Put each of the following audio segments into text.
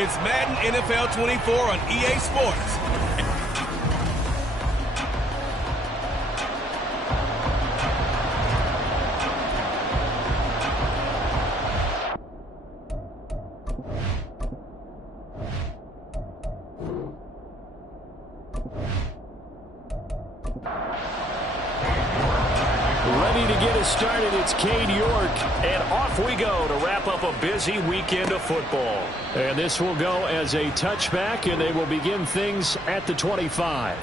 It's Madden NFL 24 on EA Sports. Ready to get us started, it's Cade York, and off we go to wrap up a busy weekend of football. And this will go as a touchback, and they will begin things at the 25.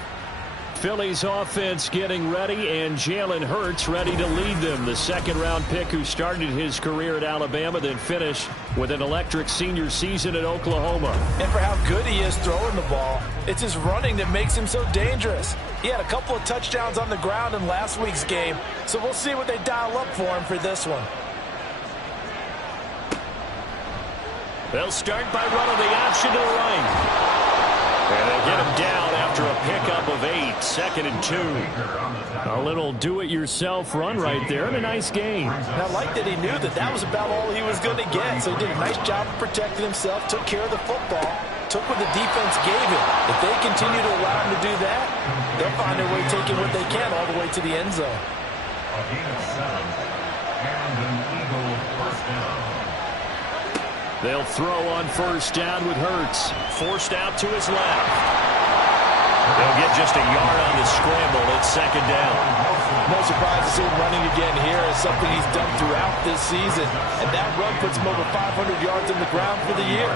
Philly's offense getting ready, and Jalen Hurts ready to lead them. The second-round pick who started his career at Alabama, then finished with an electric senior season at Oklahoma. And for how good he is throwing the ball, it's his running that makes him so dangerous. He had a couple of touchdowns on the ground in last week's game, so we'll see what they dial up for him for this one. They'll start by running the option to the right. And they'll get him down after a pickup of 8, 2nd and 2. A little do-it-yourself run right there, and a nice gain. And I like that he knew that that was about all he was going to get, so he did a nice job of protecting himself, took care of the football, took what the defense gave him. If they continue to allow him to do that, they'll find their way taking what they can all the way to the end zone. A gain of 7, and an Eagle first down. They'll throw on first down with Hurts. Forced out to his left. They'll get just a yard on the scramble. It's 2nd down. No surprise to see him running again here is something he's done throughout this season. And that run puts him over 500 yards on the ground for the year.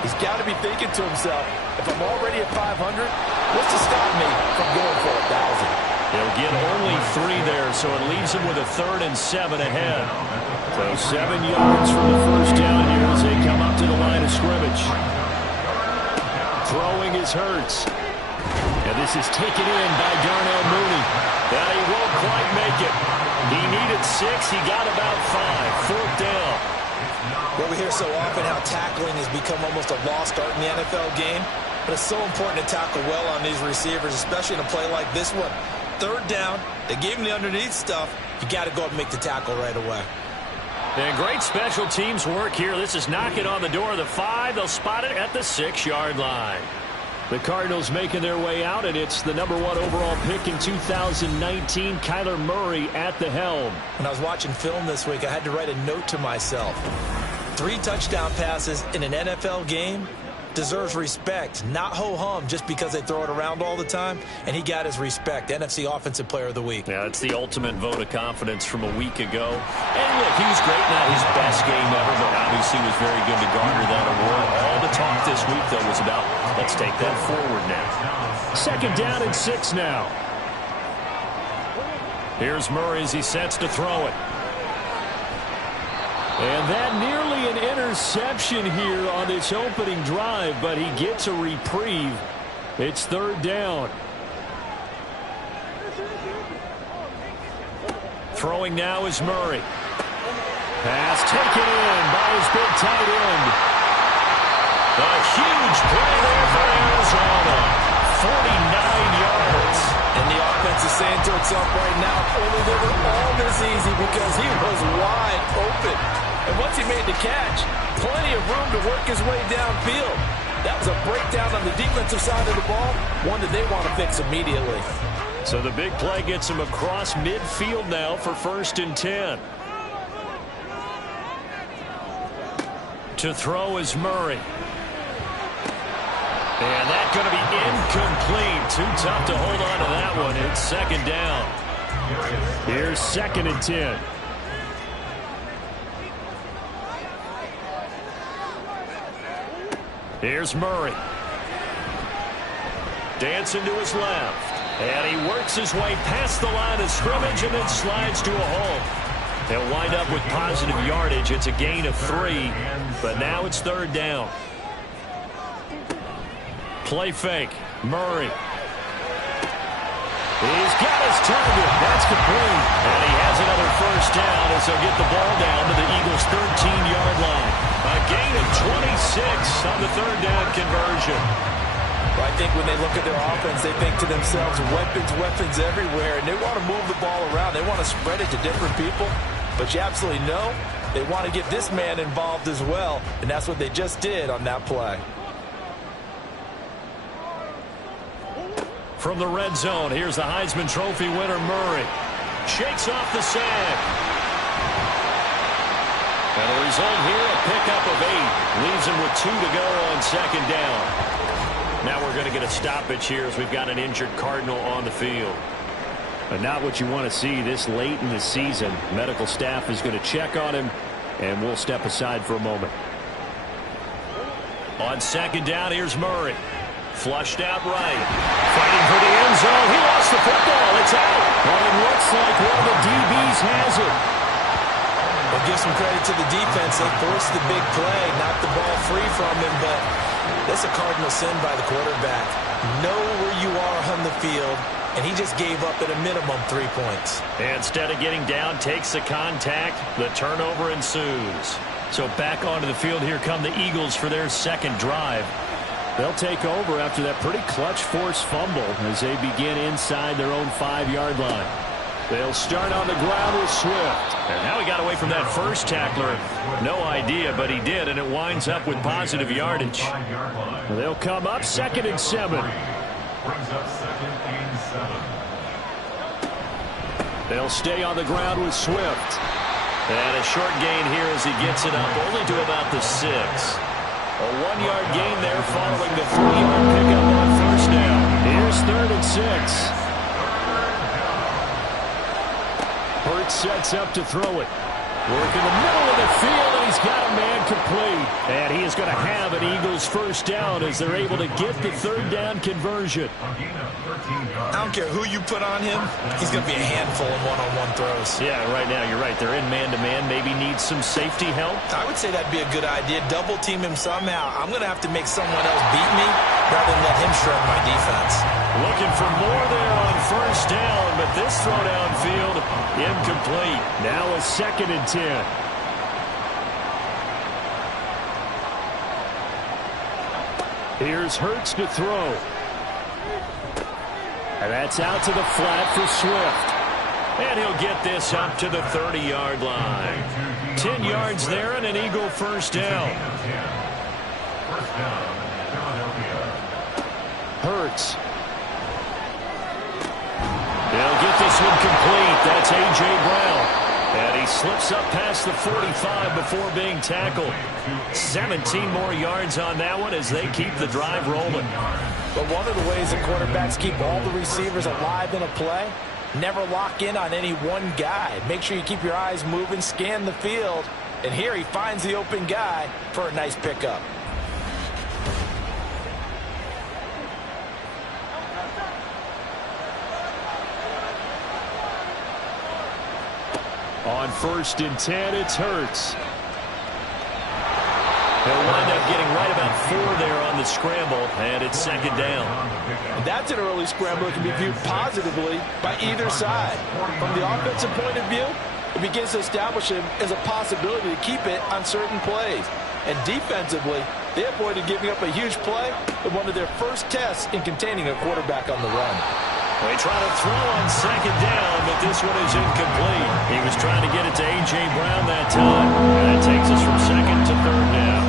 He's got to be thinking to himself, if I'm already at 500, what's to stop me from going for 1,000? They'll get only 3 there, so it leaves him with a 3rd and 7 ahead. So 7 yards from the first down here as they come up to the line of scrimmage. Throwing is Hurts. And this is taken in by Darnell Mooney. And he won't quite make it. He needed 6. He got about 5. 4th down. Well, we hear so often how tackling has become almost a lost art in the NFL game. But it's so important to tackle well on these receivers, especially in a play like this one. 3rd down, they gave him the underneath stuff. You got to go up and make the tackle right away. And great special teams work here. This is knocking on the door of the 5. They'll spot it at the 6-yard line. The Cardinals making their way out, and it's the #1 overall pick in 2019, Kyler Murray at the helm. When I was watching film this week, I had to write a note to myself. 3 touchdown passes in an NFL game deserves respect, not ho-hum just because they throw it around all the time, and he got his respect. NFC Offensive Player of the Week. Yeah, it's the ultimate vote of confidence from a week ago. And look, he was great, not his best game ever, but obviously was very good to garner that award. All the talk this week, though, was about, let's take that forward now. 2nd down and 6 now. Here's Murray as he sets to throw it. And that nearly an interception here on this opening drive, but he gets a reprieve. It's 3rd down. Throwing now is Murray. Pass taken in by his big tight end. A huge play there for Arizona. 49 yards. And the offense is saying to itself right now, only they were all this easy because he was wide open. And once he made the catch, plenty of room to work his way downfield. That was a breakdown on the defensive side of the ball, one that they want to fix immediately. So the big play gets him across midfield now for 1st and 10. To throw is Murray. And that's going to be incomplete. Too tough to hold on to that one. It's 2nd down. Here's 2nd and 10. Here's Murray. Dancing to his left. And he works his way past the line of scrimmage and then slides to a halt. They'll wind up with positive yardage. It's a gain of 3, but now it's 3rd down. Play fake. Murray. He's got his target. That's complete. And he has another 1st down as they'll get the ball down to the Eagles' 13-yard line. A gain of 26 on the 3rd down conversion. Well, I think when they look at their offense, they think to themselves, weapons everywhere, and they want to move the ball around. They want to spread it to different people. But you absolutely know they want to get this man involved as well, and that's what they just did on that play. From the red zone, here's the Heisman Trophy winner, Murray. Shakes off the sack. And the result here, a pickup of 8. Leaves him with 2 to go on second down. Now we're going to get a stoppage here as we've got an injured Cardinal on the field. But not what you want to see this late in the season. Medical staff is going to check on him, and we'll step aside for a moment. On second down, here's Murray. Flushed out right. Fighting for the end zone. He lost the football. It's out. Well, it looks like one of the DBs has it. Well, give some credit to the defense. They forced the big play, knocked the ball free from him, but that's a cardinal sin by the quarterback. Know where you are on the field, and he just gave up at a minimum 3 points. Instead of getting down, takes the contact. The turnover ensues. So back onto the field, here come the Eagles for their second drive. They'll take over after that pretty clutch forced fumble as they begin inside their own 5-yard line. They'll start on the ground with Swift. And now he got away from that first tackler. No idea, but he did, and it winds up with positive yardage. They'll come up 2nd and 7. Brings up 2nd and 7. They'll stay on the ground with Swift. And a short gain here as he gets it up only to about the 6. A 1-yard gain there following the 3-yard pickup on first down. Here's 3rd and 6. Hurts sets up to throw it. Work in the middle of the field, and he's got a man complete. And he is going to have an Eagles first down as they're able to get the 3rd down conversion. I don't care who you put on him. He's going to be a handful in one-on-one throws. Yeah, right now, you're right. They're in man-to-man. Maybe needs some safety help. I would say that'd be a good idea. Double team him somehow. I'm going to have to make someone else beat me rather than let him shred my defense. Looking for more there on first down, but this throw downfield incomplete. Now a 2nd and 10. Here's Hurts to throw. And that's out to the flat for Swift. And he'll get this up to the 30-yard line. 10 yards there and an Eagle first down. First down, Philadelphia. Hurts. They'll get this one complete. That's A.J. Brown. And he slips up past the 45 before being tackled. 17 more yards on that one as they keep the drive rolling. But one of the ways that quarterbacks keep all the receivers alive in a play, never lock in on any one guy. Make sure you keep your eyes moving, scan the field. And here he finds the open guy for a nice pickup. On 1st and 10, it's Hurts. He'll wind up getting right about 4 there on the scramble, and it's 2nd down. And that's an early scramble that can be viewed positively by either side. From the offensive point of view, it begins to establish him as a possibility to keep it on certain plays. And defensively, they avoided giving up a huge play in one of their first tests in containing a quarterback on the run. They try to throw on 2nd down, but this one is incomplete. He was trying to get it to A.J. Brown that time. And that takes us from 2nd to 3rd down.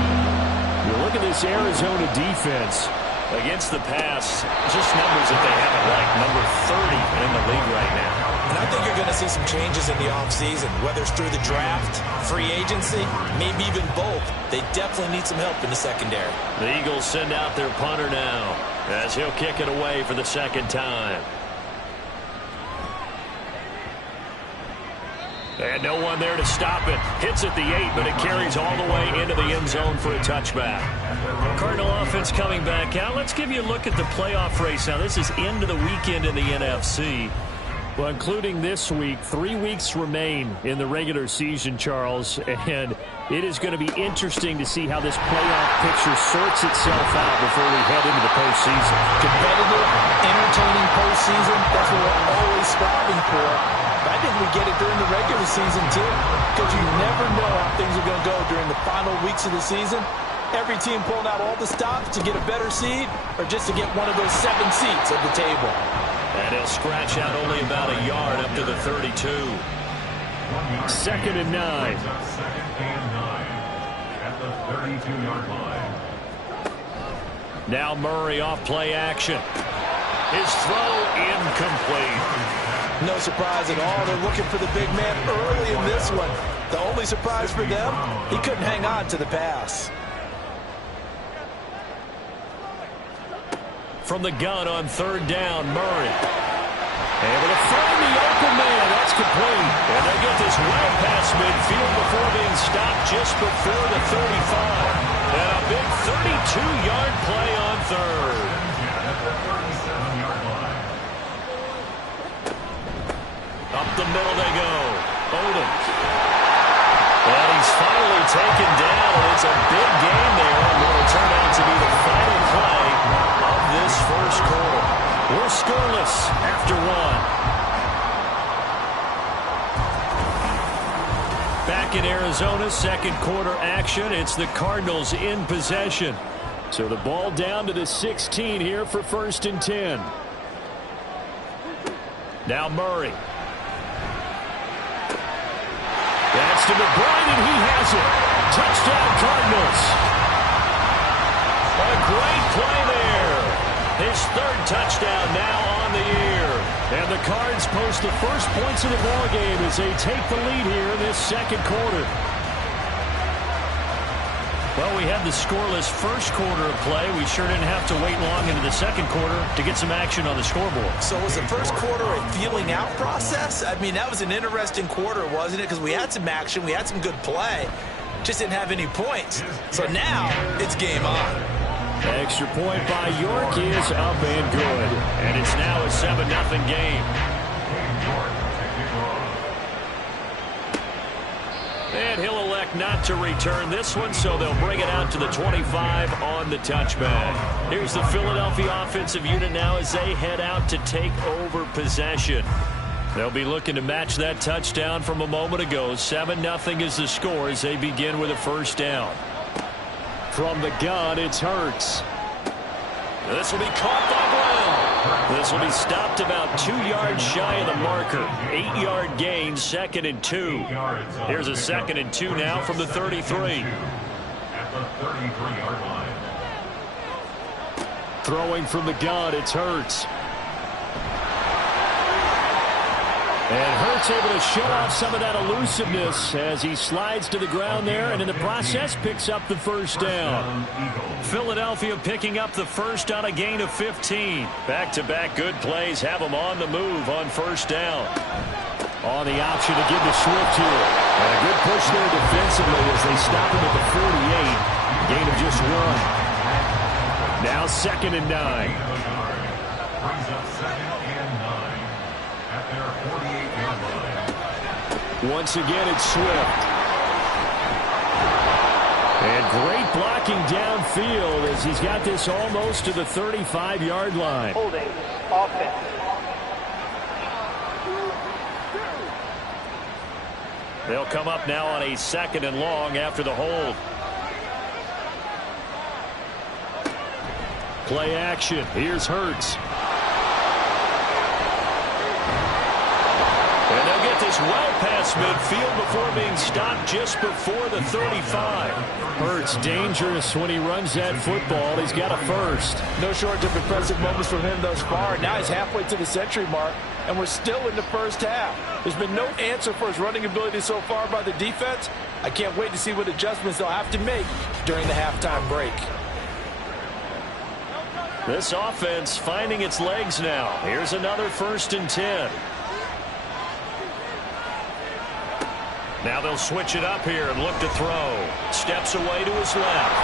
You look at this Arizona defense against the pass, just numbers that they haven't liked. Number 30 in the league right now. And I think you're going to see some changes in the offseason, whether it's through the draft, free agency, maybe even both. They definitely need some help in the secondary. The Eagles send out their punter now as he'll kick it away for the 2nd time. And no one there to stop it. Hits at the 8, but it carries all the way into the end zone for a touchback. Cardinal offense coming back out. Let's give you a look at the playoff race. Now, this is into the weekend in the NFC. Well, including this week, 3 weeks remain in the regular season, Charles. And it is going to be interesting to see how this playoff picture sorts itself out before we head into the postseason. Competitive, entertaining postseason, that's what we're always striving for. But I think we get it during the regular season, too, because you never know how things are going to go during the final weeks of the season. Every team pulling out all the stops to get a better seed or just to get one of those 7 seats at the table. And he'll scratch out only about a yard up to the 32. 2nd and 9. 2nd and 9 at the 32-yard line. Now Murray off play action. His throw incomplete. No surprise at all. They're looking for the big man early in this one. The only surprise for them, he couldn't hang on to the pass. From the gun on third down, Murray. Able to find the open man. That's complete. And they get this well past midfield before being stopped just before the 35. And a big 32-yard play on third. Up the middle they go. Odom. And he's finally taken down. It's a big game there. And what will turn out to be the final play of this first quarter. We're scoreless after one. Back in Arizona, second quarter action. It's the Cardinals in possession. So the ball down to the 16 here for 1st and 10. Now Murray. That's to McBride, and he has it. Touchdown, Cardinals. A great play there. His third touchdown now on the year. And the Cards post the first points of the ballgame as they take the lead here in this second quarter. Well, we had the scoreless first quarter of play. We sure didn't have to wait long into the second quarter to get some action on the scoreboard. So was the first quarter a feeling out process? I mean, that was an interesting quarter, wasn't it? Because we had some action, we had some good play, just didn't have any points. So now it's game on. Extra point by York is up and good. And it's now a 7-0 game. And he'll elect not to return this one, so they'll bring it out to the 25 on the touchback. Here's the Philadelphia offensive unit now as they head out to take over possession. They'll be looking to match that touchdown from a moment ago. 7-0 is the score as they begin with a first down. From the gun, it's Hurts. This will be caught by Brown. This will be stopped about 2 yards shy of the marker. 8-yard gain, 2nd and 2. Here's a 2nd and 2 now from the 33. At the 33-yard line. Throwing from the gun, it's Hurts. And Hurts able to show off some of that elusiveness as he slides to the ground there and in the process picks up the first down. Philadelphia picking up the first on a gain of 15. Back-to-back good plays have them on the move on first down. On the option to give to Swift here. And a good push there defensively as they stop him at the 48. Gain of just 1. Now 2nd and 9. Brings up 2nd and 9 at their 48-yard line. Once again, it's Swift. And great blocking downfield as he's got this almost to the 35-yard line. Holding offense. They'll come up now on a 2nd and long after the hold. Play action. Here's Hurts. And they'll get this well past midfield before being stopped just before the 35. Hurts dangerous when he runs that football. He's got a first. No shortage of impressive moments from him thus far. Now he's halfway to the century mark, and we're still in the first half. There's been no answer for his running ability so far by the defense. I can't wait to see what adjustments they'll have to make during the halftime break. This offense finding its legs now. Here's another 1st and 10. Now they'll switch it up here and look to throw. Steps away to his left.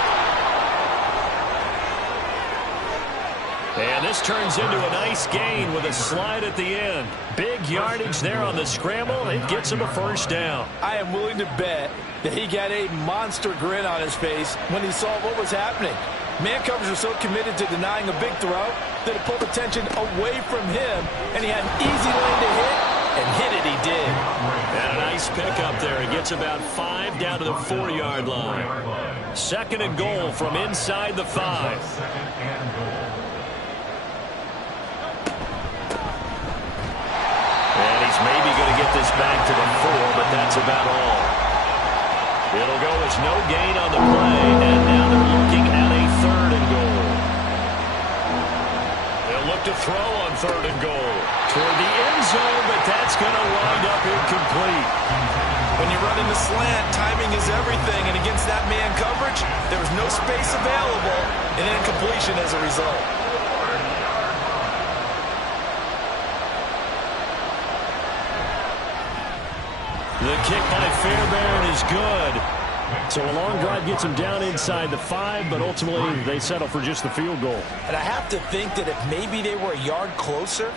And this turns into a nice gain with a slide at the end. Big yardage there on the scramble. It gets him a first down. I am willing to bet that he got a monster grin on his face when he saw what was happening. Man coverage was so committed to denying a big throw that it pulled attention away from him, and he had an easy lane to hit, and hit it he did. And a nice pickup there. He gets about 5 down to the 4-yard line. 2nd and goal from inside the 5. And he's maybe going to get this back to the 4, but that's about all. It'll go as no gain on the play, and now they're looking at a 3rd and goal. They'll look to throw 3rd and goal. Toward the end zone, but that's going to wind up incomplete. When you run in the slant, timing is everything, and against that man coverage, there was no space available, and incompletion as a result. The kick by Fairbairn is good. So a long drive gets them down inside the 5, but ultimately they settle for just the field goal. And I have to think that if maybe they were a yard closer,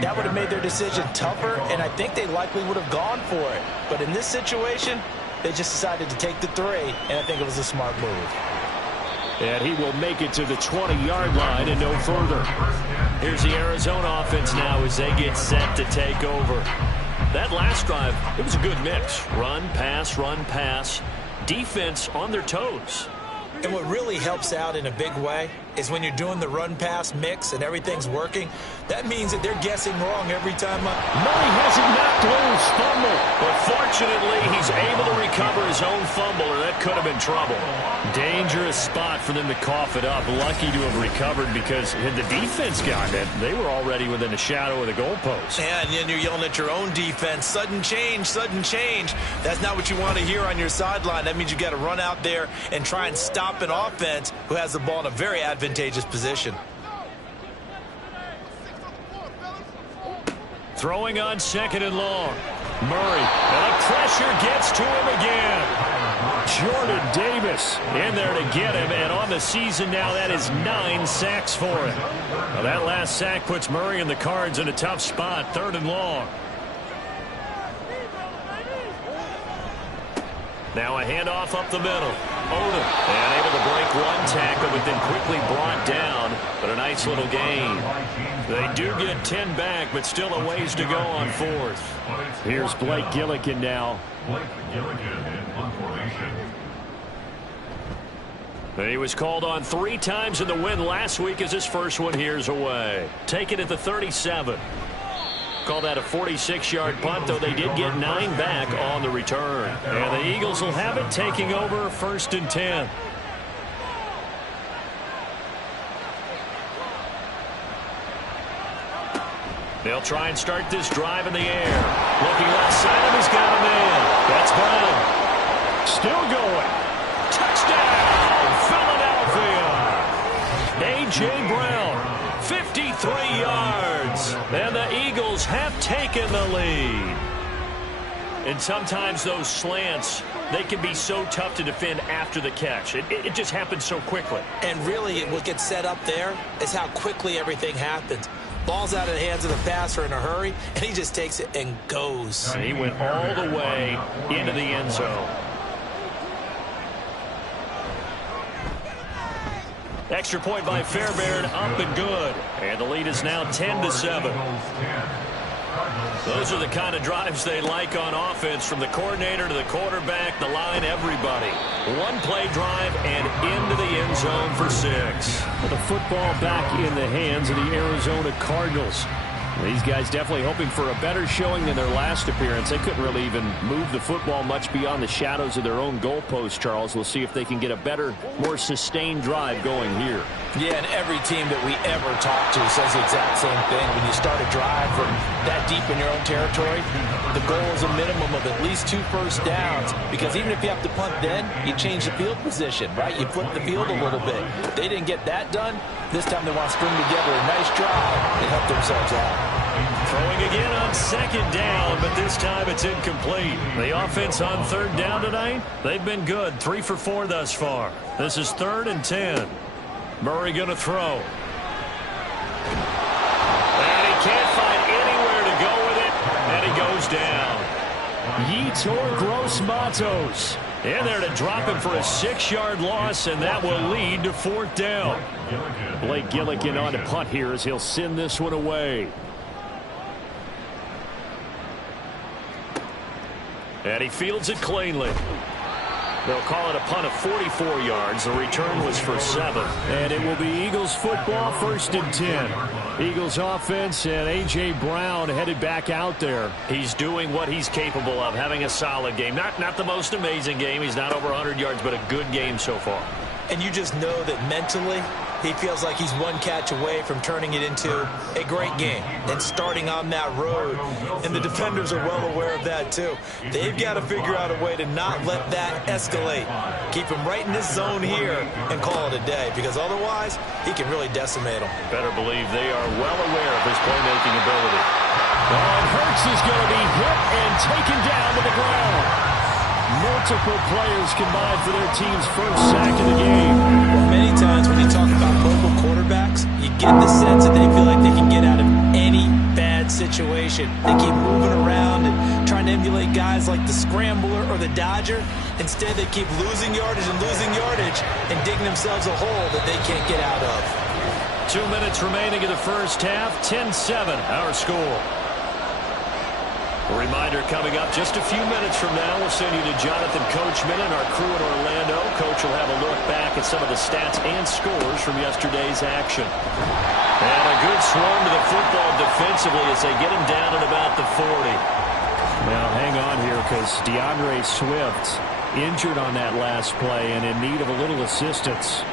that would have made their decision tougher, and I think they likely would have gone for it. But in this situation, they just decided to take the 3, and I think it was a smart move. And he will make it to the 20-yard line and no further. Here's the Arizona offense now as they get set to take over. That last drive, it was a good mix. Run, pass, defense on their toes. And what really helps out in a big way is when you're doing the run-pass mix and everything's working, that means that they're guessing wrong every time. Murray has it knocked loose, fumble. But fortunately, he's able to recover his own fumble, or that could have been trouble. Dangerous spot for them to cough it up. Lucky to have recovered because had the defense gotten it, they were already within a shadow of the goalpost. Yeah, and then you're yelling at your own defense. Sudden change, sudden change. That's not what you want to hear on your sideline. That means you got to run out there and try and stop an offense who has the ball in a very advantageous position. Throwing on 2nd and long. Murray, and the pressure gets to him again. Jordan Davis in there to get him, and on the season now, that is 9 sacks for him. Now that last sack puts Murray and the Cards in a tough spot, 3rd and long. Now a handoff up the middle. Odom, and able to break one tackle, but then quickly brought down. But a nice little gain. They do get 10 back, but still a ways to go on 4th. Here's Blake Gillikin now. He was called on 3 times in the win last week as his first one here's away. Take it at the 37. Call that a 46-yard punt, though they did get 9 back on the return. And the Eagles will have it, taking over 1st and 10. They'll try and start this drive in the air. Looking left side, he's got a man. That's Brown. Still going. Touchdown, Philadelphia. A.J. Brown, 53 yards. And the Eagles have taken the lead. And sometimes those slants, they can be so tough to defend after the catch. It just happens so quickly. And really, what gets set up there is how quickly everything happens. Ball's out of the hands of the passer in a hurry, and he just takes it and goes. And he went all the way into the end zone. Extra point by Fairbairn, up and good. And the lead is now 10-7. Those are the kind of drives they like on offense, from the coordinator to the quarterback, the line, everybody. One-play drive and into the end zone for 6. The football back in the hands of the Arizona Cardinals. These guys definitely hoping for a better showing than their last appearance. They couldn't really even move the football much beyond the shadows of their own goalpost, Charles. We'll see if they can get a better, more sustained drive going here. Yeah, and every team that we ever talk to says the exact same thing. When you start a drive from that deep in your own territory, the goal is a minimum of at least 2 first downs, because even if you have to punt then, you change the field position, right? You flip the field a little bit. They didn't get that done. This time they want to string together a nice drive and help themselves out. Throwing again on 2nd down, but this time it's incomplete. The offense on 3rd down tonight, they've been good. 3 for 4 thus far. This is 3rd and 10. Murray going to throw. And he can't find anywhere to go with it, and he goes down. Yetur Gross-Matos in there to drop him for a 6-yard loss, and that will lead to 4th down. Blake Gillikin on to punt here as he'll send this one away. And he fields it cleanly. They'll call it a punt of 44 yards. The return was for 7. And it will be Eagles football, 1st and 10. Eagles offense, and A.J. Brown headed back out there. He's doing what he's capable of, having a solid game. Not the most amazing game. He's not over 100 yards, but a good game so far. And you just know that mentally He feels like he's one catch away from turning it into a great game and starting on that road. And the defenders are well aware of that too. They've got to figure out a way to not let that escalate. Keep him right in this zone here and call it a day, because otherwise he can really decimate them. Better believe they are well aware of his playmaking ability. And Hurts is going to be hit and taken down to the ground. Multiple players combined for their team's first sack of the game. Well, many times when you talk about mobile quarterbacks, you get the sense that they feel like they can get out of any bad situation. They keep moving around and trying to emulate guys like the Scrambler or the Dodger. Instead, they keep losing yardage and digging themselves a hole that they can't get out of. 2 minutes remaining in the first half. 10-7 our score. A reminder coming up just a few minutes from now. We'll send you to Jonathan Coachman and our crew in Orlando. Coach will have a look back at some of the stats and scores from yesterday's action. And a good swarm to the football defensively as they get him down at about the 40. Now hang on here, because DeAndre Swift injured on that last play and in need of a little assistance.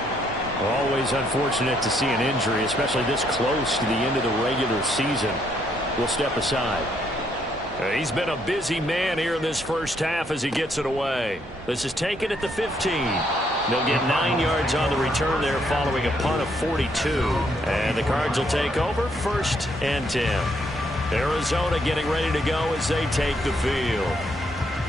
Always unfortunate to see an injury, especially this close to the end of the regular season. We'll step aside. He's been a busy man here in this first half as he gets it away. This is taken at the 15. They'll get 9 yards on the return there following a punt of 42. And the Cards will take over 1st and 10. Arizona getting ready to go as they take the field.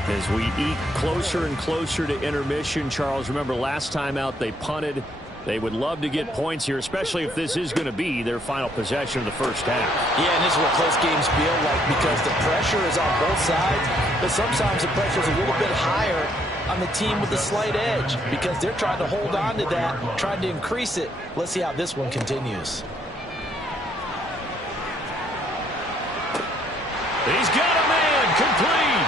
As we eke closer and closer to intermission, Charles, remember last time out they punted. They would love to get points here, especially if this is going to be their final possession of the first half. Yeah, and this is what close games feel like, because the pressure is on both sides, but sometimes the pressure is a little bit higher on the team with the slight edge, because they're trying to hold on to that, trying to increase it. Let's see how this one continues. He's got a man, complete.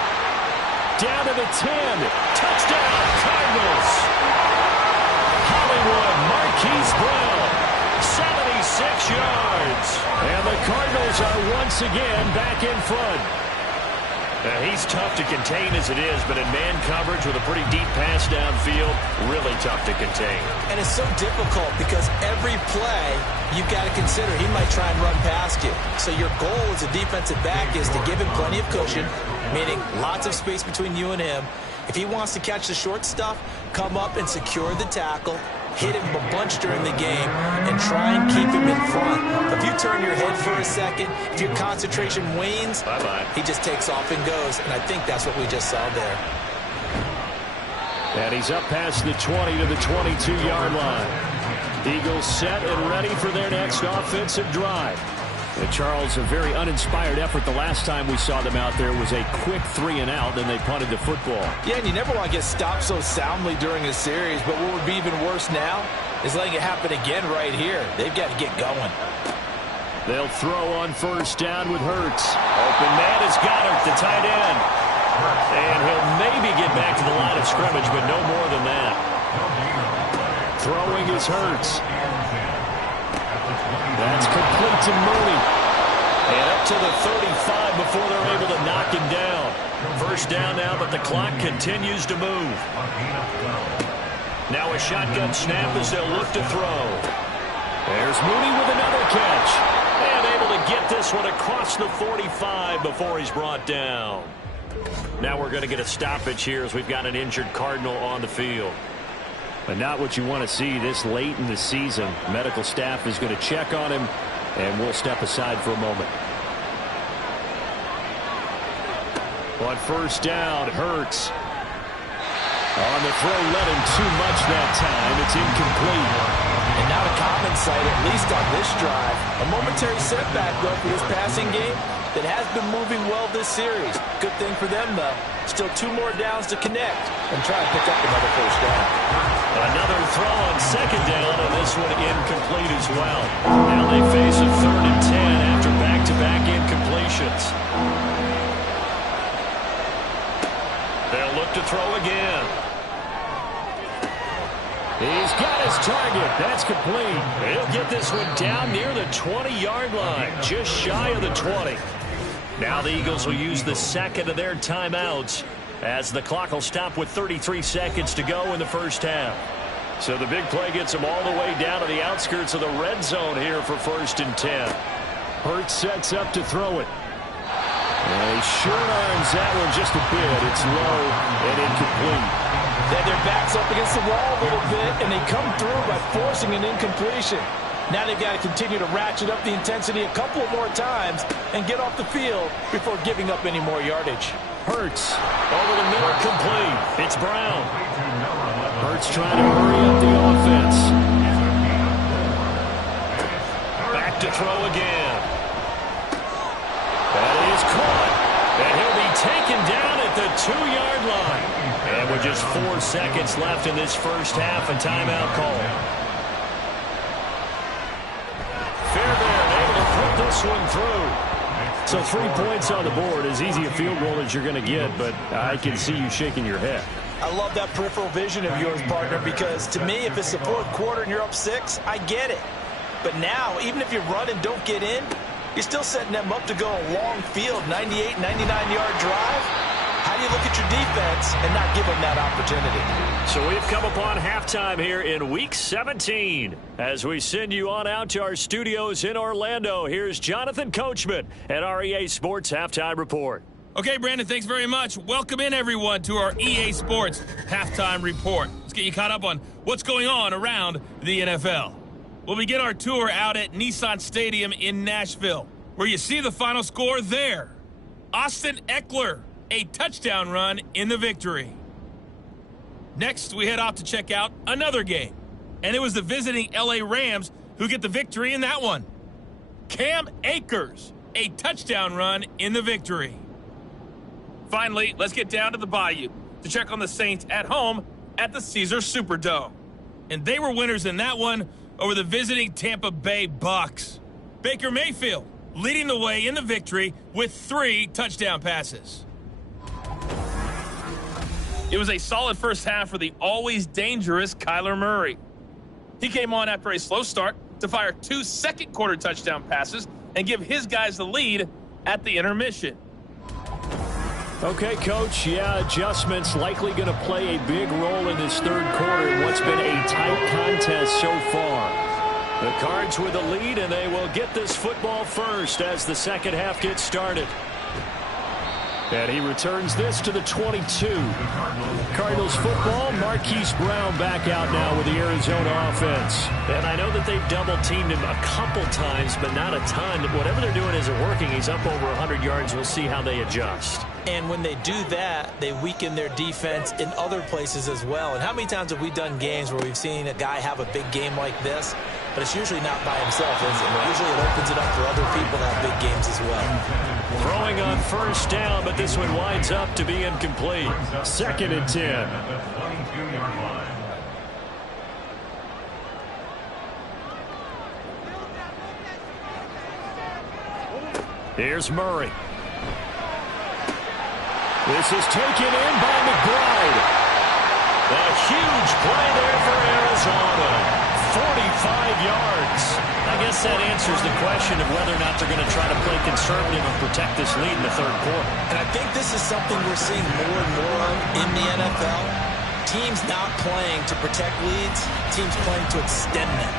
Down to the 10. Touchdown, Cardinals. Hollywood, Marquise Brown, 76 yards. And the Cardinals are once again back in front. He's tough to contain as it is, but in man coverage with a pretty deep pass downfield, really tough to contain. And it's so difficult because every play you've got to consider he might try and run past you. So your goal as a defensive back is to give him plenty of cushion, meaning lots of space between you and him. If he wants to catch the short stuff, come up and secure the tackle, hit him a bunch during the game, and try and keep him in front. If you turn your head for a second, if your concentration wanes, he just takes off and goes, and I think that's what we just saw there. And he's up past the 20 to the 22-yard line. Eagles set and ready for their next offensive drive. And Charles, a very uninspired effort. The last time we saw them out there was a quick 3-and-out, then they punted the football. Yeah, and you never want to get stopped so soundly during a series, but what would be even worse now is letting it happen again right here. They've got to get going. They'll throw on first down with Hurts. Open man is Goddard, the tight end. And he'll maybe get back to the line of scrimmage, but no more than that. Throwing is Hurts. That's complete to Mooney. And up to the 35 before they're able to knock him down. First down now, but the clock continues to move. Now a shotgun snap as they'll look to throw. There's Mooney with another catch. And able to get this one across the 45 before he's brought down. Now we're going to get a stoppage here as we've got an injured Cardinal on the field. But not what you want to see this late in the season. Medical staff is going to check on him, and we'll step aside for a moment. On first down, Hurts. On the throw, led him too much that time. It's incomplete. And not a common sight, at least on this drive. A momentary setback, though, for this passing game that has been moving well this series. Good thing for them, though. Still 2 more downs to connect and try and pick up another first down. Another throw on second down, and this one incomplete as well. Now they face a 3rd and 10 after back-to-back incompletions. They'll look to throw again. He's got his target. That's complete. He'll get this one down near the 20-yard line, just shy of the 20. Now the Eagles will use the second of their timeouts as the clock will stop with 33 seconds to go in the first half. So the big play gets him all the way down to the outskirts of the red zone here for 1st and 10. Hurts sets up to throw it. And he short arms that one just a bit. It's low and incomplete. Then their backs up against the wall a little bit, and they come through by forcing an incompletion. Now they've got to continue to ratchet up the intensity a couple of more times and get off the field before giving up any more yardage. Hurts over the middle, complete. It's Brown. Hurts trying to hurry up the offense. Back to throw again. That is caught. And he'll be taken down at the 2-yard line. And with just 4 seconds left in this first half, a timeout call. Fairbairn able to put this one through. So 3 points on the board, as easy a field goal as you're going to get, but I can see you shaking your head. I love that peripheral vision of yours, partner, because to me, if it's the 4th quarter and you're up 6, I get it. But now, even if you run and don't get in, you're still setting them up to go a long field, 98, 99-yard drive. How do you look at your defense and not give them that opportunity? So we've come upon halftime here in Week 17. As we send you on out to our studios in Orlando, here's Jonathan Coachman at our EA Sports Halftime Report. Okay, Brandon, thanks very much. Welcome in, everyone, to our EA Sports Halftime Report. Let's get you caught up on what's going on around the NFL. We'll begin our tour out at Nissan Stadium in Nashville, where you see the final score there. Austin Eckler, a touchdown run in the victory. Next, we head off to check out another game, and it was the visiting LA Rams who get the victory in that one. Cam Akers, a touchdown run in the victory. Finally, let's get down to the Bayou to check on the Saints at home at the Caesars Superdome. And they were winners in that one over the visiting Tampa Bay Bucks. Baker Mayfield leading the way in the victory with 3 touchdown passes. It was a solid first half for the always dangerous Kyler Murray. He came on after a slow start to fire 2 second-quarter touchdown passes and give his guys the lead at the intermission. Okay, Coach, adjustments likely going to play a big role in this 3rd quarter in what's been a tight contest so far. The Cards with the lead, and they will get this football first as the second half gets started. And he returns this to the 22. Cardinals football, Marquise Brown back out now with the Arizona offense. And I know that they've double-teamed him a couple times, but not a ton. Whatever they're doing isn't working. He's up over 100 yards. We'll see how they adjust. And when they do that, they weaken their defense in other places as well. And how many times have we done games where we've seen a guy have a big game like this, but it's usually not by himself, is it? Usually it opens it up for other people to have big games as well. Throwing on first down, but this one winds up to be incomplete. 2nd and 10. Here's Murray. This is taken in by McBride. A huge play there for Arizona. 45 yards. I guess that answers the question of whether or not they're going to try to play conservative and protect this lead in the 3rd quarter. And I think this is something we're seeing more and more of in the NFL. Teams not playing to protect leads, teams playing to extend them.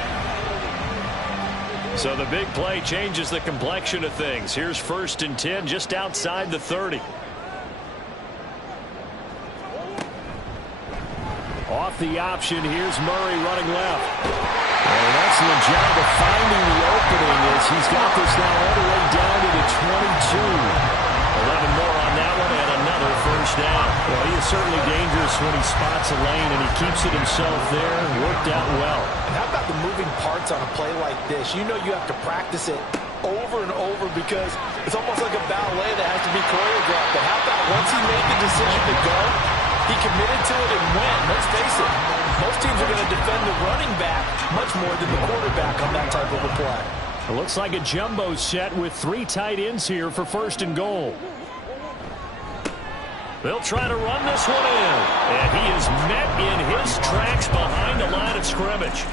So the big play changes the complexion of things. Here's 1st and 10 just outside the 30. Off the option, here's Murray running left. And an excellent job of finding the opening as he's got this now all the way down to the 22. 11 more on that one and another first down. Well, he is certainly dangerous when he spots a lane, and he keeps it himself there. Worked out well. And how about the moving parts on a play like this? You know you have to practice it over and over because it's almost like a ballet that has to be choreographed. But how about once he made the decision to go, he committed to it and went. Let's face it, most teams are going to defend the running back much more than the quarterback on that type of a play. It looks like a jumbo set with 3 tight ends here for 1st and goal. They'll try to run this one in. And he is met in his tracks behind the line of scrimmage.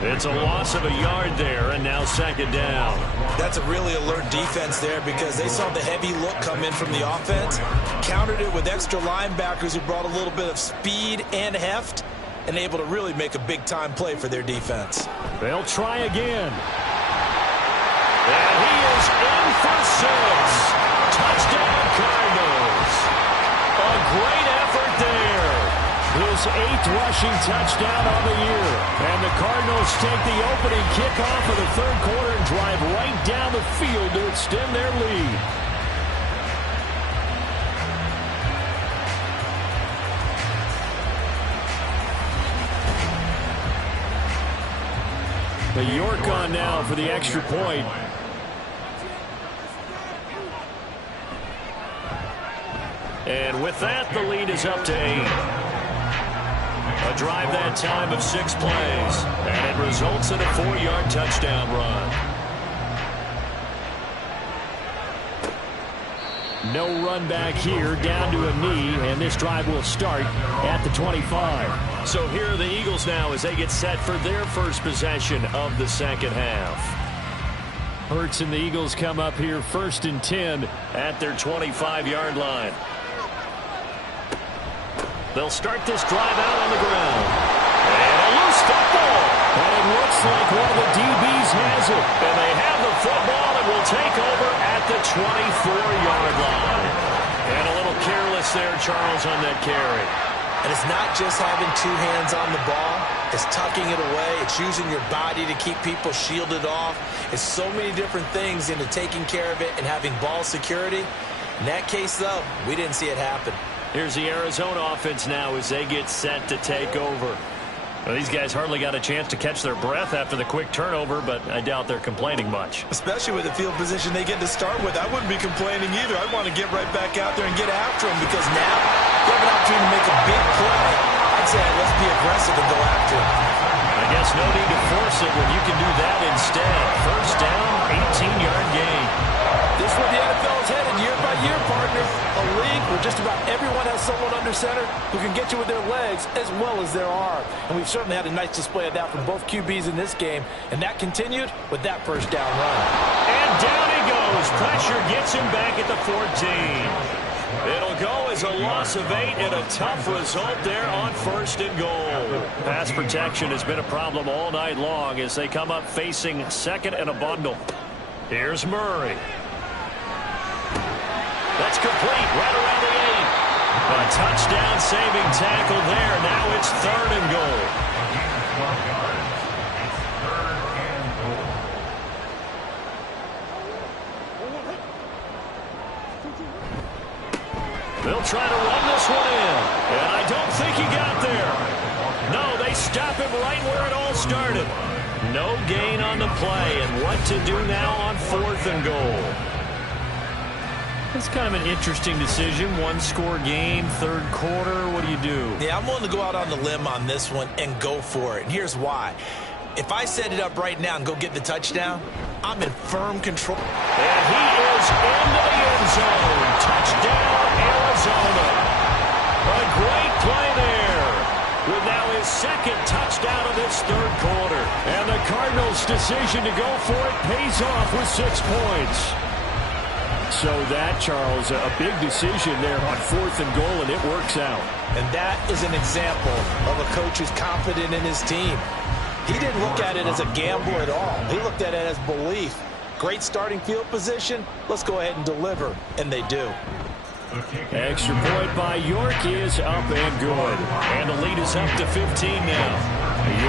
It's a loss of a yard there, and now 2nd down. That's a really alert defense there because they saw the heavy look come in from the offense, countered it with extra linebackers who brought a little bit of speed and heft, and able to really make a big-time play for their defense. They'll try again. And he is in for 6. Touchdown, Cardinals. A great effort there. His 8th rushing touchdown on the year. And the Cardinals take the opening kickoff of the third quarter and drive right down the field to extend their lead. The York on now for the extra point. And with that, the lead is up to 8. A drive that time of 6 plays. And it results in a 4-yard touchdown run. No run back here, down to a knee, and this drive will start at the 25. So here are the Eagles now as they get set for their first possession of the second half. Hurts and the Eagles come up here 1st and 10 at their 25-yard line. They'll start this drive out on the ground. And a loose football. And it looks like one of the DBs has it. And they have the football and will take over at the 24-yard line. And a little careless there, Charles, on that carry. And it's not just having 2 hands on the ball. It's tucking it away. It's using your body to keep people shielded off. It's so many different things into taking care of it and having ball security. In that case, though, we didn't see it happen. Here's the Arizona offense now as they get set to take over. Well, these guys hardly got a chance to catch their breath after the quick turnover, but I doubt they're complaining much. Especially with the field position they get to start with. I wouldn't be complaining either. I'd want to get right back out there and get after them because now you have an opportunity to make a big play. I'd say let's be aggressive and go after them. I guess no need to force it when you can do that instead. First down, 18-yard gain. This is where the NFL is headed year by year, partner. A league where just about everyone has someone under center who can get you with their legs as well as their arm. And we've certainly had a nice display of that from both QBs in this game. And that continued with that first down run. And down he goes. Pressure gets him back at the 14. It'll go as a loss of 8 and a tough result there on 1st and goal. Pass protection has been a problem all night long as they come up facing 2nd and a bundle. Here's Murray. That's complete right around the 8. A touchdown saving tackle there. Now it's 3rd and goal. They'll try to run this one in. And I don't think he got there. No, they stop him right where it all started. No gain on the play. And what to do now on 4th and goal. It's kind of an interesting decision. 1-score game, 3rd quarter. What do you do? Yeah, I'm willing to go out on the limb on this one and go for it. And here's why. If I set it up right now and go get the touchdown, I'm in firm control. And he is into the end zone. Touchdown, Arizona. A great play there. With now his 2nd touchdown of this 3rd quarter. And the Cardinals' decision to go for it pays off with 6 points. So that, Charles, a big decision there on 4th and goal, and it works out. And that is an example of a coach who's confident in his team. He didn't look at it as a gamble at all. He looked at it as belief. Great starting field position. Let's go ahead and deliver. And they do. Extra point by York is up and good. And the lead is up to 15 now.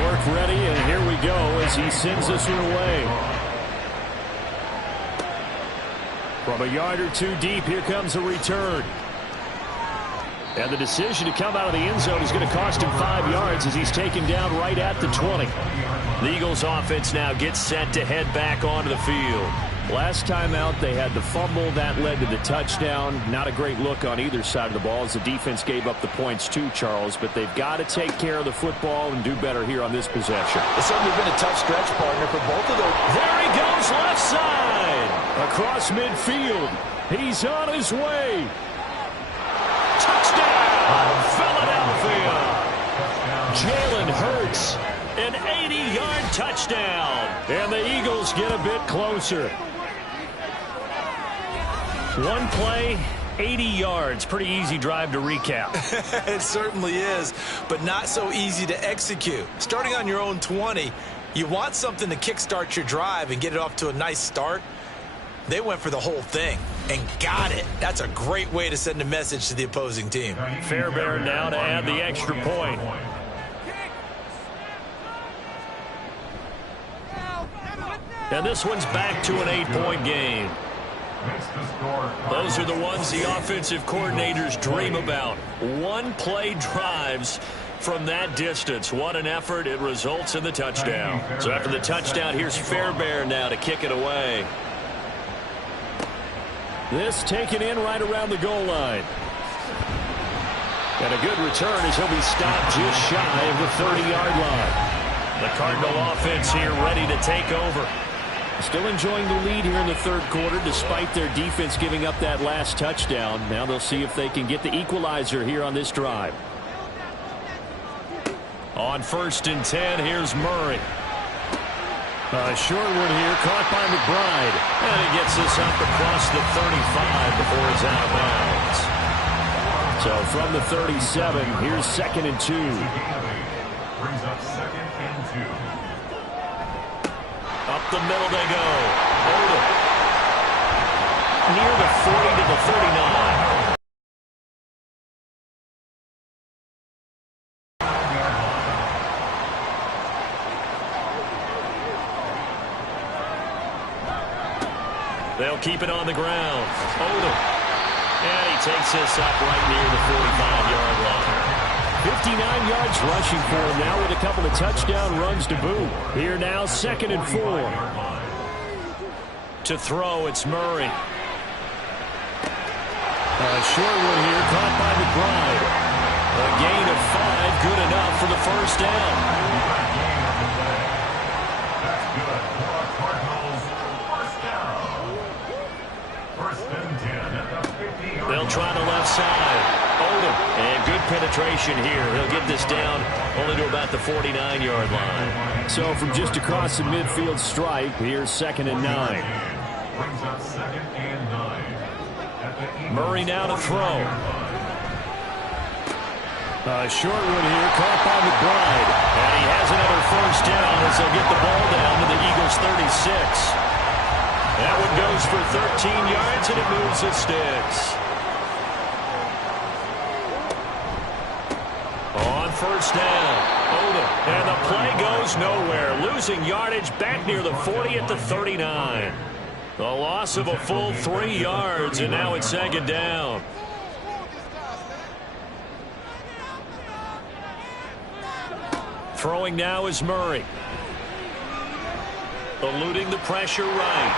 York ready, and here we go as he sends this one away. From a yard or 2 deep, here comes a return. And the decision to come out of the end zone is going to cost him 5 yards as he's taken down right at the 20. The Eagles offense now gets set to head back onto the field. Last time out, they had the fumble. That led to the touchdown. Not a great look on either side of the ball as the defense gave up the points too, Charles. But they've got to take care of the football and do better here on this possession. It's certainly been a tough stretch, partner, for both of them. There he goes, left side. Across midfield. He's on his way. Touchdown, Philadelphia. Jalen Hurts, an 80-yard touchdown. And the Eagles get a bit closer. One play, 80 yards. Pretty easy drive to recap. It certainly is, but not so easy to execute. Starting on your own 20, you want something to kickstart your drive and get it off to a nice start. They went for the whole thing and got it. That's a great way to send a message to the opposing team. Fairbairn now to add the extra point. And this one's back to an 8-point game. Those are the ones the offensive coordinators dream about. One-play drives from that distance. What an effort. It results in the touchdown. So after the touchdown, here's Fairbairn now to kick it away. This taken in right around the goal line. And a good return as he'll be stopped just shy of the 30-yard line. The Cardinal offense here ready to take over. Still enjoying the lead here in the third quarter despite their defense giving up that last touchdown. Now they'll see if they can get the equalizer here on this drive. On 1st and 10, here's Murray. A short one here, caught by McBride. And he gets this up across the 35 before it's out of bounds. So from the 37, here's 2nd and 2. Brings up 2nd and 2. Up the middle they go. Odom. Near the 40 to the 39. They'll keep it on the ground. Odom. And he takes this up right near the 45-yard line. 59 yards rushing for him now with a couple of touchdown runs to boot. Here now, 2nd and 4. To throw, it's Murray. A short one here, caught by McBride. A gain of 5, good enough for the first down. That's good for our Cardinals. First down. 1st and 10 at the 50-yard line. They'll try the left side. Odom, and good penetration here. He'll get this down only to about the 49-yard line. So from just across the midfield stripe, here's 2nd and 9. Brings up 2nd and 9. Murray now to throw. A short one here, caught by McBride. And he has another first down as they'll get the ball down to the Eagles' 36. That one goes for 13 yards, and it moves the sticks. On 1st down, Odom. And the play goes nowhere. Losing yardage back near the 40 at the 39. The loss of a full 3 yards, and now it's 2nd down. Throwing now is Murray. Eluding the pressure right.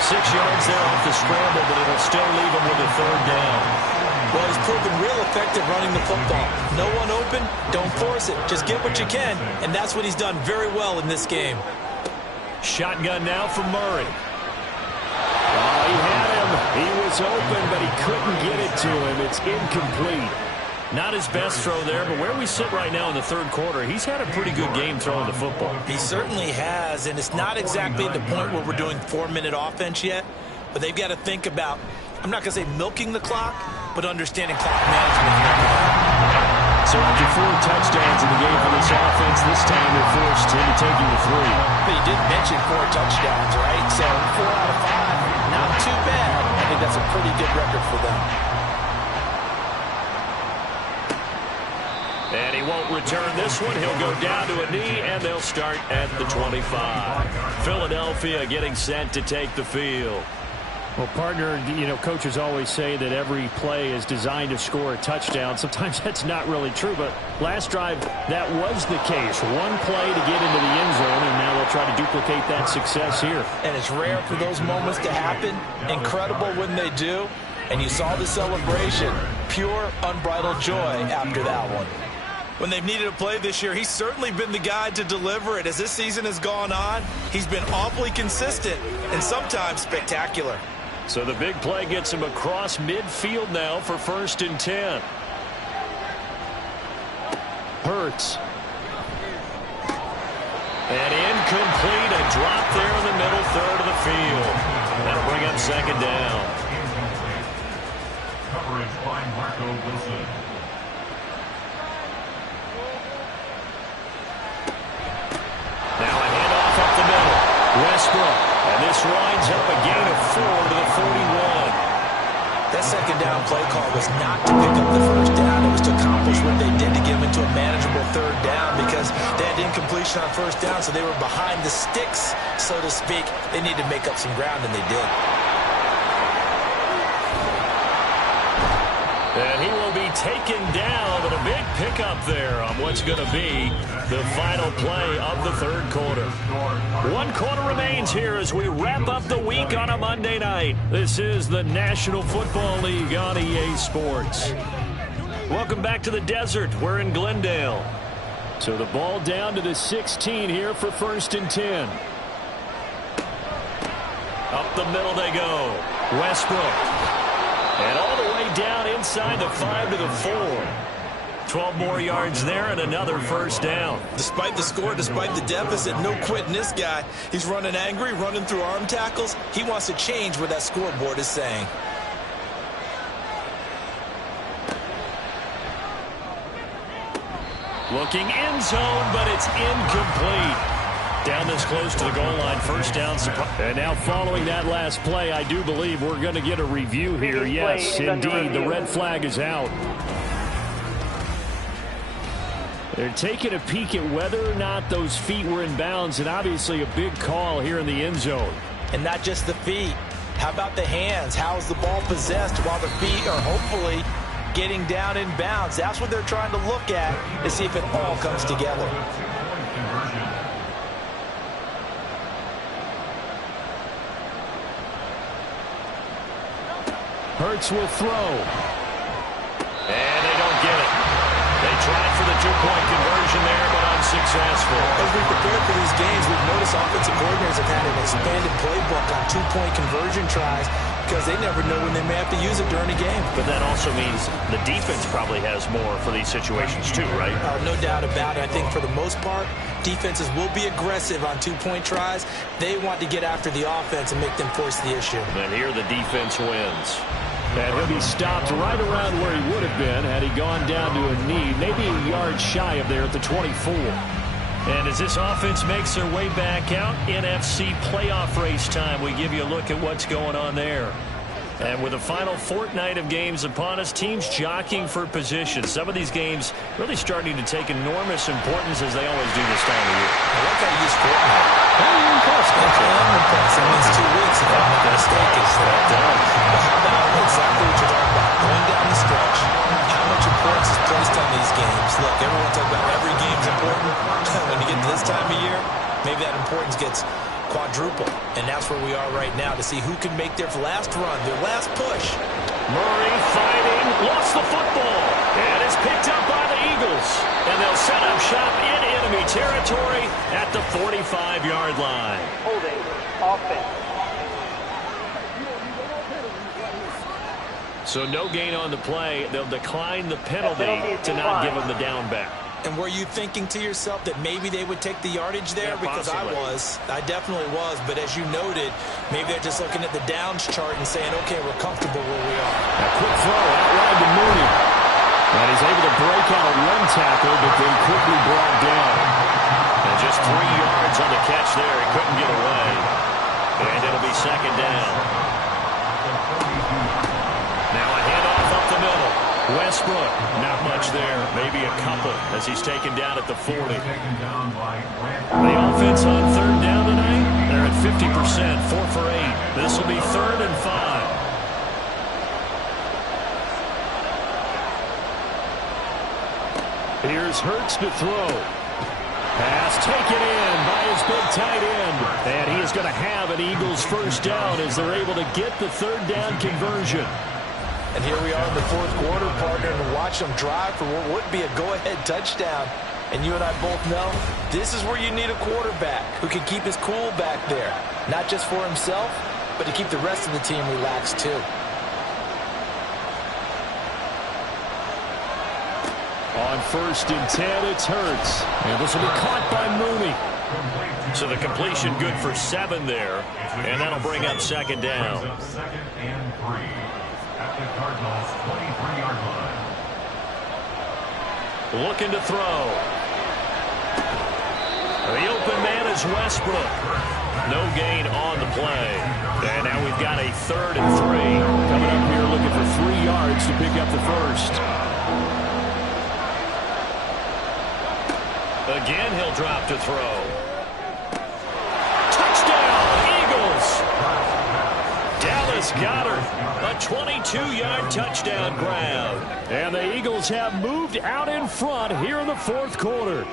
6 yards there off the scramble, but it'll still leave him with a 3rd down. Well, he's proven real effective running the football. No one open, don't force it. Just get what you can, and that's what he's done very well in this game. Shotgun now for Murray. Oh, he had him. He was open, but he couldn't get it to him. It's incomplete. Not his best throw there, but where we sit right now in the third quarter, he's had a pretty good game throwing the football. He certainly has, and it's not exactly at the point where we're doing 4-minute offense yet, but they've got to think about, I'm not going to say milking the clock, but understanding clock management. So after 4 touchdowns in the game for this offense, this time they're forced into taking the 3. But you did mention 4 touchdowns, right? So 4 out of 5, not too bad. I think that's a pretty good record for them. And he won't return this one. He'll go down to a knee, and they'll start at the 25. Philadelphia getting set to take the field. Well, partner, you know, coaches always say that every play is designed to score a touchdown. Sometimes that's not really true, but last drive, that was the case. One play to get into the end zone, and now they'll try to duplicate that success here. And it's rare for those moments to happen. Incredible when they do. And you saw the celebration. Pure, unbridled joy after that one. When they've needed a play this year, he's certainly been the guy to deliver it. As this season has gone on, he's been awfully consistent and sometimes spectacular. So the big play gets him across midfield now for 1st and 10. Hurts. And incomplete. A drop there in the middle third of the field. That'll bring up 2nd down. coverage by Marco Wilson. Now a handoff up the middle. Westbrook. And this winds up a gain of 4 to the 41. That second down play call was not to pick up the first down. It was to accomplish what they did to get them into a manageable third down because they had incompletion on first down, so they were behind the sticks, so to speak. They needed to make up some ground, and they did. And he will be taken down, but a big pickup there on what's going to be the final play of the third quarter. 1 quarter remains here as we wrap up the week on a Monday night. This is the National Football League on EA Sports. Welcome back to the desert. We're in Glendale. So the ball down to the 16 here for 1st and 10. Up the middle they go. Westbrook. And all the way down inside the 5 to the 4. 12 more yards there and another first down. Despite the score, despite the deficit, no quitting this guy. He's running angry, running through arm tackles. He wants to change what that scoreboard is saying. Looking end zone, but it's incomplete. Down this close to the goal line, first down. And now following that last play, I do believe we're going to get a review here. Yes, indeed, the red flag is out. They're taking a peek at whether or not those feet were in bounds, and obviously a big call here in the end zone. And not just the feet. How about the hands? How is the ball possessed while the feet are hopefully getting down in bounds? That's what they're trying to look at to see if it all comes together. Hurts will throw. And they don't get it. They tried for the two-point conversion there, but unsuccessful. As we prepare for these games, we've noticed offensive coordinators have had an expanded playbook on two-point conversion tries because they never know when they may have to use it during a game. But that also means the defense probably has more for these situations too, right? No doubt about it. I think for the most part, defenses will be aggressive on two-point tries. They want to get after the offense and make them force the issue. And here the defense wins. And he'll be stopped right around where he would have been had he gone down to a knee, maybe a yard shy of there at the 24. And as this offense makes their way back out, NFC playoff race time, we give you a look at what's going on there. And with the final fortnight of games upon us, teams jockeying for position. Some of these games really starting to take enormous importance as they always do this time of year. I like how you use fortnight. Hey, you're impressed. I'm impressed. That means 2 weeks if I'm not mistaken. But how about exactly what you're talking about? Going down the stretch, how much importance is placed on these games? Look, everyone talks about every game's important. When you get to this time of year, maybe that importance gets quadruple. And that's where we are right now to see who can make their last run, their last push. Murray fighting, lost the football, and is picked up by the Eagles. And they'll set up shop in enemy territory at the 45-yard line. Holding offense. So no gain on the play. They'll decline the penalty to not give them the down back. And were you thinking to yourself that maybe they would take the yardage there? Yeah, because possibly. I definitely was. But as you noted, maybe they're just looking at the downs chart and saying, okay, we're comfortable where we are. A quick throw out wide to Mooney. And he's able to break out one tackle, but then quickly brought down. And just 3 yards on the catch there. He couldn't get away. And it'll be second down. Now a handoff up the middle. Westbrook, not much there, maybe a couple as he's taken down at the 40. The offense on third down tonight, they're at 50%, 4 for 8. This will be 3rd and 5. Here's Hurts to throw. Pass taken in by his big tight end. And he is going to have an Eagles first down as they're able to get the third down conversion. And here we are in the fourth quarter, partner, and watch them drive for what would be a go-ahead touchdown. And you and I both know this is where you need a quarterback who can keep his cool back there. Not just for himself, but to keep the rest of the team relaxed too. On 1st and 10, it's Hurts. And this will be caught by Mooney. So the completion good for 7 there. And that'll bring up second down. Second and 3. At the Cardinals' 23-yard line. Looking to throw. The open man is Westbrook. No gain on the play. And now we've got a 3rd and 3. Coming up here looking for 3 yards to pick up the first. Again, he'll drop to throw. Touchdown, Eagles! Dallas Goedert, a 22-yard touchdown grab. And the Eagles have moved out in front here in the 4th quarter.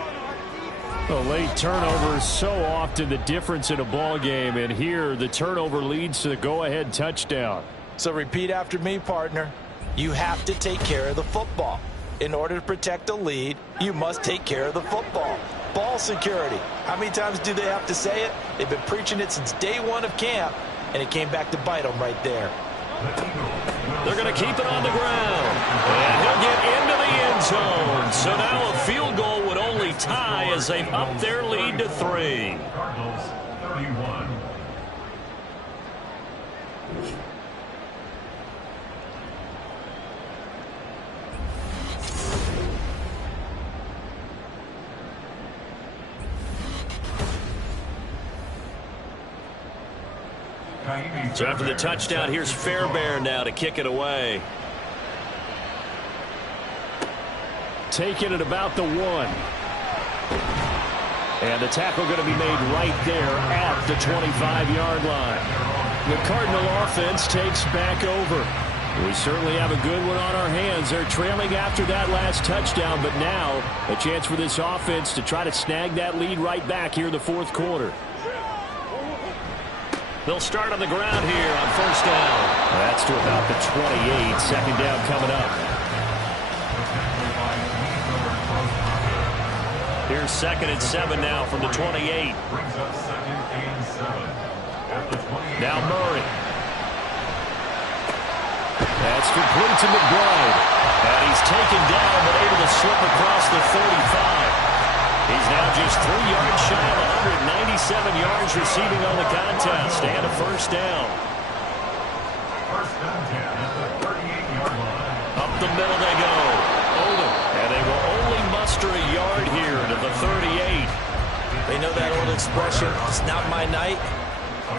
A late turnover is so often the difference in a ball game, and here the turnover leads to the go-ahead touchdown. So repeat after me, partner. You have to take care of the football. In order to protect a lead, you must take care of the football. Ball security. How many times do they have to say it? They've been preaching it since day 1 of camp, and it came back to bite them right there. They're going to keep it on the ground. And he'll get into the end zone. So now a field goal would only tie as they've upped their lead to 3. Cardinals 31. So after the touchdown, here's Fairbairn now to kick it away. Taking it about the 1. And the tackle going to be made right there at the 25-yard line. The Cardinal offense takes back over. We certainly have a good one on our hands. They're trailing after that last touchdown, but now a chance for this offense to try to snag that lead right back here in the 4th quarter. They'll start on the ground here on 1st down. That's to about the 28. 2nd down coming up. Here's 2nd and 7 now from the 28. Brings up 2nd and 7. At the 28. Now Murray. That's complete to McBride. And he's taken down but able to slip across the 35. He's now just 3 yards shy of 197 yards receiving on the contest and a 1st down. 1st and 10 at the 38-yard line. Up the middle they go. Odom. And they will only muster a yard here to the 38. They know that old expression, it's not my night.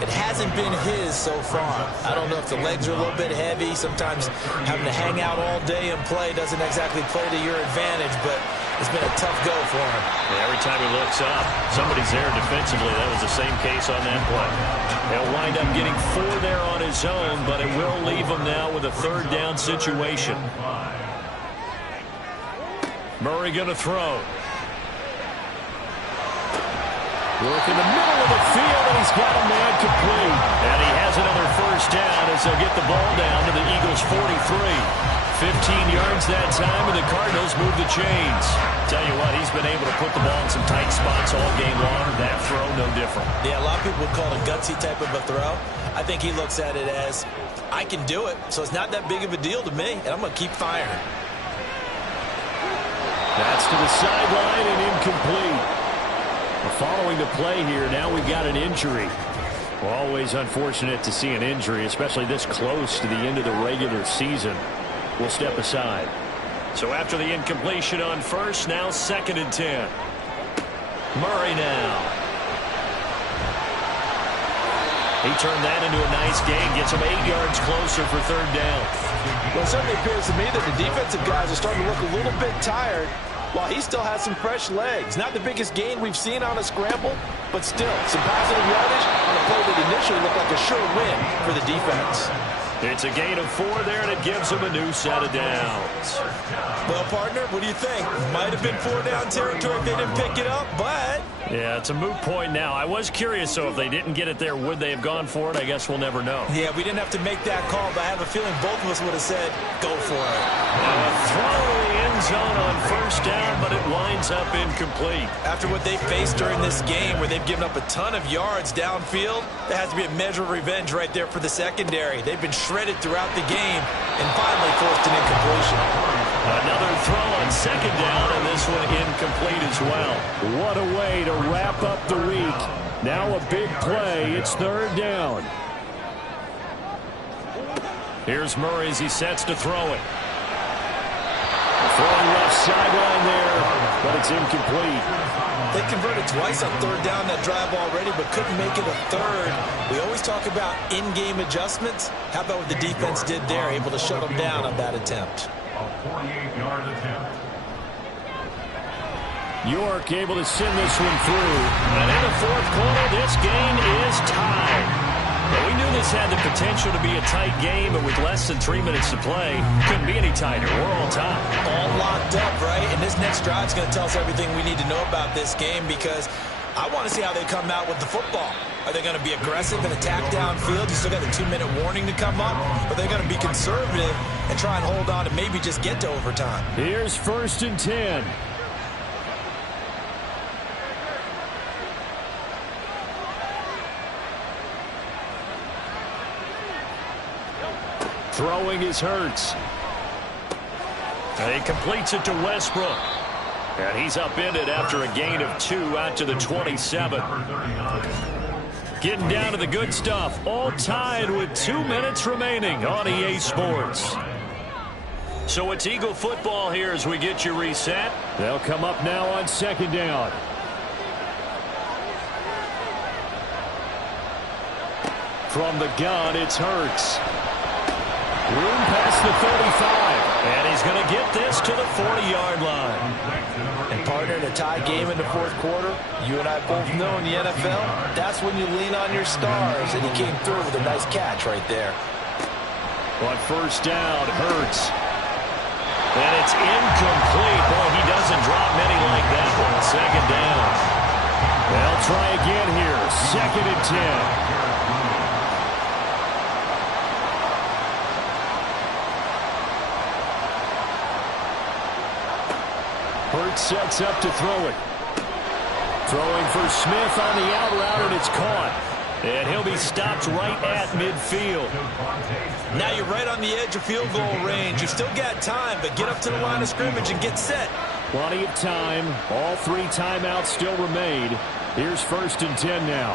It hasn't been his so far. I don't know if the legs are a little bit heavy. Sometimes having to hang out all day and play doesn't exactly play to your advantage, but it's been a tough go for him. Yeah, every time he looks up, somebody's there defensively. That was the same case on that play. He'll wind up getting 4 there on his own, but it will leave him now with a 3rd down situation. Murray going to throw. Work in the middle of the field, and he's got a man complete. And he has another 1st down as they'll get the ball down to the Eagles' 43. 15 yards that time, and the Cardinals move the chains. Tell you what, he's been able to put the ball in some tight spots all game long. That throw, no different. Yeah, a lot of people would call it a gutsy type of a throw. I think he looks at it as, I can do it, so it's not that big of a deal to me, and I'm going to keep firing. That's to the sideline and incomplete. Following the play here, now we've got an injury. Well, always unfortunate to see an injury, especially this close to the end of the regular season. We'll step aside. So after the incompletion on 1st, now 2nd and 10. Murray now. He turned that into a nice gain, gets him 8 yards closer for 3rd down. Well, it certainly appears to me that the defensive guys are starting to look a little bit tired, while he still has some fresh legs. Not the biggest gain we've seen on a scramble, but still some positive yardage on a play that initially looked like a sure win for the defense. It's a gain of 4 there, and it gives him a new set of downs. Well, partner, what do you think? Might have been 4-down territory if they didn't pick it up, but... Yeah, it's a moot point now. I was curious, so if they didn't get it there, would they have gone for it? I guess we'll never know. Yeah, we didn't have to make that call, but I have a feeling both of us would have said, go for it. A throw in the end zone on 1st down, but it winds up incomplete. After what they faced during this game, where they've given up a ton of yards downfield, there has to be a measure of revenge right there for the secondary. They've been shredded throughout the game and finally forced an incompletion. Another throw on 2nd down, and this one incomplete as well. What a way to wrap up the week. Now a big play. It's 3rd down. Here's Murray as he sets to throw it. Throwing left sideline there, but it's incomplete. They converted twice on third down that drive already, but couldn't make it a third. We always talk about in-game adjustments. How about what the defense did there, able to shut them down on that attempt? A 48-yard attempt. York able to send this one through. And in the fourth quarter, this game is tied. Well, we knew this had the potential to be a tight game, but with less than 3 minutes to play, couldn't be any tighter. We're all tied. All locked up, right? And this next drive is going to tell us everything we need to know about this game, because I want to see how they come out with the football. Are they going to be aggressive and attack downfield? You still got a 2-minute warning to come up. Or are they going to be conservative and try and hold on and maybe just get to overtime? Here's 1st and 10. Throwing is Hurts. And he completes it to Westbrook. And he's upended after a gain of 2 out to the 27. Getting down to the good stuff. All tied with 2 minutes remaining on EA Sports. So it's Eagle football here as we get you reset. They'll come up now on 2nd down. From the gun, it's Hurts. Room past the 35. And he's going to get this to the 40-yard line. And partner, in a tie game in the fourth quarter, you and I both know in the NFL, that's when you lean on your stars. And he came through with a nice catch right there. On 1st down, Hurts. And it's incomplete. Boy, he doesn't drop many like that one. 2nd down. They'll try again here. 2nd and 10. Hurts sets up to throw it. Throwing for Smith on the out route, and it's caught. And he'll be stopped right at midfield. Now you're right on the edge of field goal range. You've still got time, but get up to the line of scrimmage and get set. Plenty of time. All 3 timeouts still remain. Here's 1st and 10 now.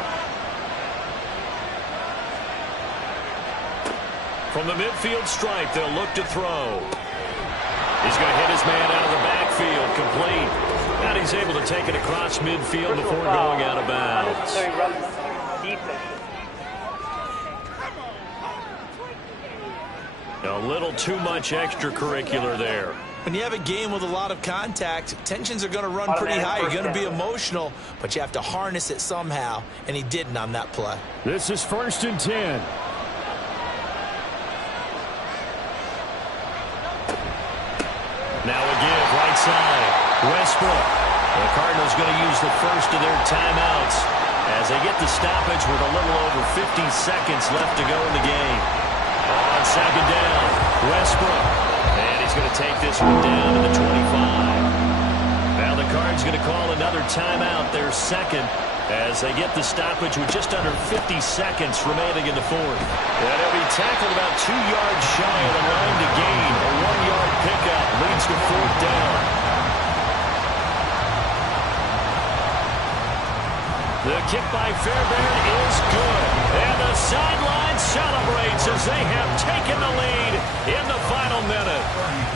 From the midfield stripe, they'll look to throw. He's going to hit his man out of the backfield, complete. And he's able to take it across midfield before going out of bounds. A little too much extracurricular there. When you have a game with a lot of contact, tensions are going to run pretty high. You're going to be emotional, but you have to harness it somehow, and he didn't on that play. This is 1st and 10. Now again, right side, Westbrook. The Cardinals going to use the first of their timeouts as they get the stoppage with a little over 50 seconds left to go in the game. On 2nd down, Westbrook. And he's going to take this one down to the 25. Now the Cards going to call another timeout, their 2nd, as they get the stoppage with just under 50 seconds remaining in the 4th. And he'll be tackled about 2 yards shy of the line to gain. A 1-yard pickup leads to 4th down. The kick by Fairbairn is good. And the sideline celebrates as they have taken the lead in the final minute.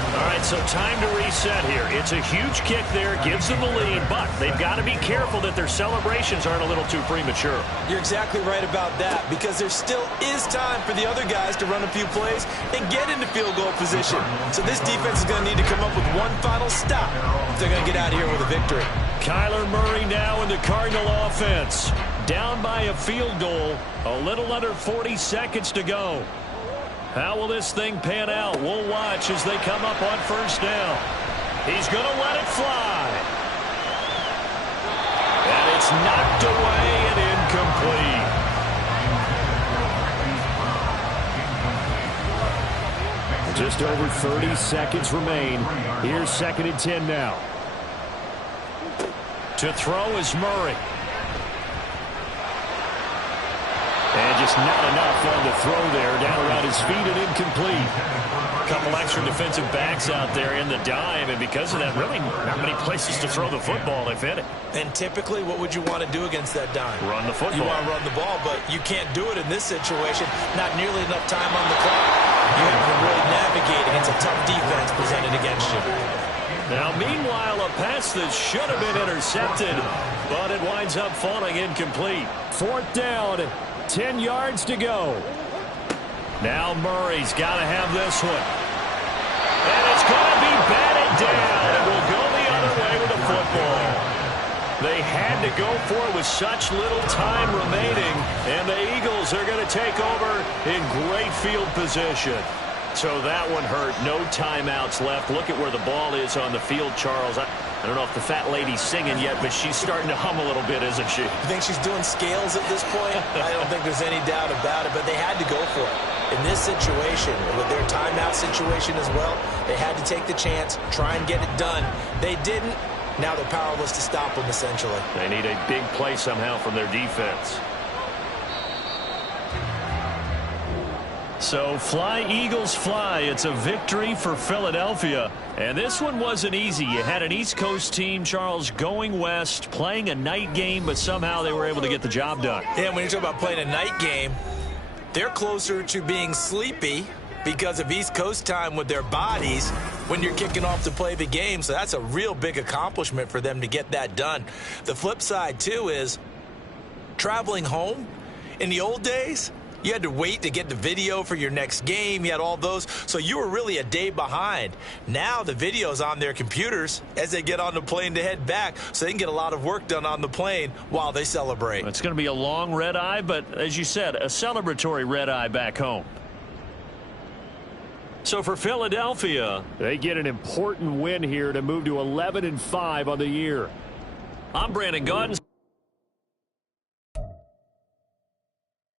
All right, so time to reset here. It's a huge kick there, gives them the lead, but they've got to be careful that their celebrations aren't a little too premature. You're exactly right about that, because there still is time for the other guys to run a few plays and get into field goal position. So this defense is going to need to come up with one final stop if they're going to get out of here with a victory. Kyler Murray now in the Cardinal offense. Down by a field goal, a little under 40 seconds to go. How will this thing pan out? We'll watch as they come up on 1st down. He's going to let it fly. And it's knocked away and incomplete. Just over 30 seconds remain. Here's 2nd and 10 now. To throw is Murray. And just not enough on the throw there. Down around his feet and incomplete. A couple extra defensive backs out there in the dime, and because of that, really not many places to throw the football if any. And typically, what would you want to do against that dime? Run the football. You want to run the ball, but you can't do it in this situation. Not nearly enough time on the clock. you have to really navigate against a tough defense presented against you. Now, meanwhile, a pass that should have been intercepted, but it winds up falling incomplete. 4th down, 10 yards to go. Now Murray's got to have this one. And it's going to be batted down. It will go the other way with the football. They had to go for it with such little time remaining, and the Eagles are going to take over in great field position. So that one hurt. No timeouts left. Look at where the ball is on the field, Charles. I don't know if the fat lady's singing yet, but she's starting to hum a little bit, isn't she? You think she's doing scales at this point? I don't think there's any doubt about it, but they had to go for it. In this situation, with their timeout situation as well, they had to take the chance, try and get it done. They didn't. Now they're powerless to stop them, essentially. They need a big play somehow from their defense. So fly, Eagles, fly. It's a victory for Philadelphia. And this one wasn't easy. You had an East Coast team, Charles, going west, playing a night game, but somehow they were able to get the job done. Yeah, when you talk about playing a night game, they're closer to being sleepy because of East Coast time with their bodies when you're kicking off to play the game. So that's a real big accomplishment for them to get that done. The flip side, too, is traveling home. In the old days, you had to wait to get the video for your next game. You had all those. So you were really a day behind. Now the video's on their computers as they get on the plane to head back, so they can get a lot of work done on the plane while they celebrate. It's going to be a long red eye, but as you said, a celebratory red eye back home. So for Philadelphia, they get an important win here to move to 11-5 on the year. I'm Brandon Gaudens.